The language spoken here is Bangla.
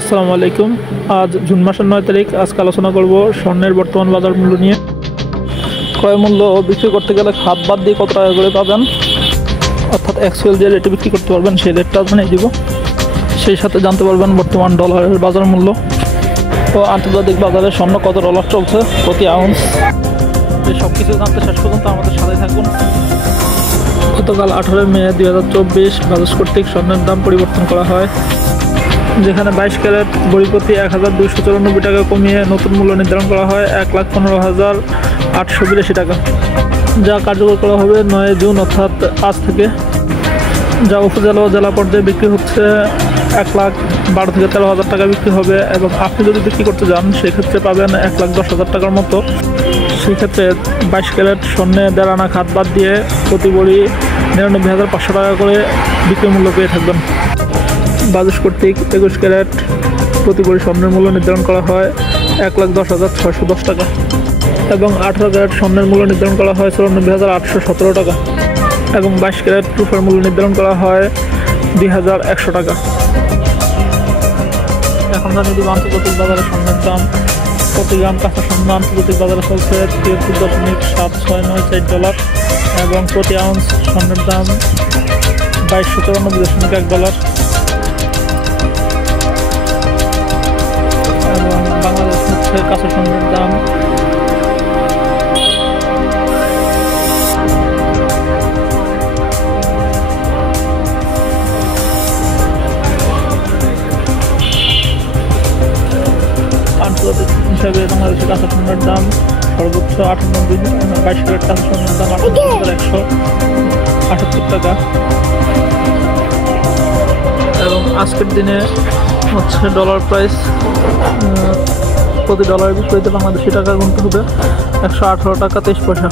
আসসালামু আলাইকুম। আজ জুন মাসের 9 তারিখ। আজকে আলোচনা করব স্বর্ণের বর্তমান বাজার মূল্য নিয়ে। ক্রয় মূল্য বিক্রি করতে গেলে খাত বাদ দিয়ে কত টাকা করে পাবেন, অর্থাৎ অ্যাকচুয়াল যে রেটে বিক্রি করতে পারবেন সেই রেটটাও জানিয়ে দিব। সেই সাথে জানতে পারবেন বর্তমান ডলারের বাজার মূল্য ও আন্তর্জাতিক বাজারে স্বর্ণ কত ডলার চলছে প্রতি আউন্স। এই সব কিছু জানতে শেষ পর্যন্ত আমাদের সাথে থাকুন। গতকাল 18 মে 2024 বাজাজ কর্তৃক স্বর্ণের দাম পরিবর্তন করা হয়, যেখানে 22 ক্যারেট ভরি প্রতি 1294 টাকা কমিয়ে নতুন মূল্য নির্ধারণ করা হয় 1,15,882 টাকা, যা কার্যকর করা হবে 9 জুন অর্থাৎ আজ থেকে। যা উপজেলা ও জেলা পর্যায়ে বিক্রি হচ্ছে 1,12,000 থেকে 13,000 টাকা বিক্রি হবে, এবং আপনি যদি বিক্রি করতে যান সেক্ষেত্রে পাবেন 1,10,000 টাকার মতো। সেক্ষেত্রে 22 ক্যারেট স্বর্ণে 1.5 আনা খাত বাদ দিয়ে প্রতি ভরি 99,500 টাকা করে বিক্রি মূল্য পেয়ে থাকবেন। বাজাজ কর্তৃক 21 ক্যারেট প্রতি ভরি স্বর্ণের মূল্য নির্ধারণ করা হয় 1,10,610 টাকা, এবং 18 ক্যারেট স্বর্ণের মূল্য নির্ধারণ করা হয় 94,817 টাকা, এবং 22 ক্যারেট রূপের মূল্য নির্ধারণ করা হয় 2,100 টাকা। এখন জানিয়ে দিব আন্তর্জাতিক বাজারে স্বর্ণের দাম। প্রতি গ্রাম কাঁচা স্বর্ণ আন্তর্জাতিক বাজারে চলছে 73.7694 ডলার, এবং প্রতি আউন্স স্বর্ণের দাম 2294.1 ডলার। এবং বাংলাদেশ হচ্ছে কাঁচা স্বর্ণের দাম আন্তর্জাতিক হিসাবে বাংলাদেশের কাঁচা স্বর্ণের দাম সর্বোচ্চ 98, 22 ক্যারেট কাঁচা স্বর্ণের দাম 98,178 টাকা। এবং আজকের দিনে হচ্ছে ডলার প্রাইস প্রতি ডলারের বিপরীতে বাংলাদেশি টাকা গুনতে হবে 118 টাকা 23 পয়সা।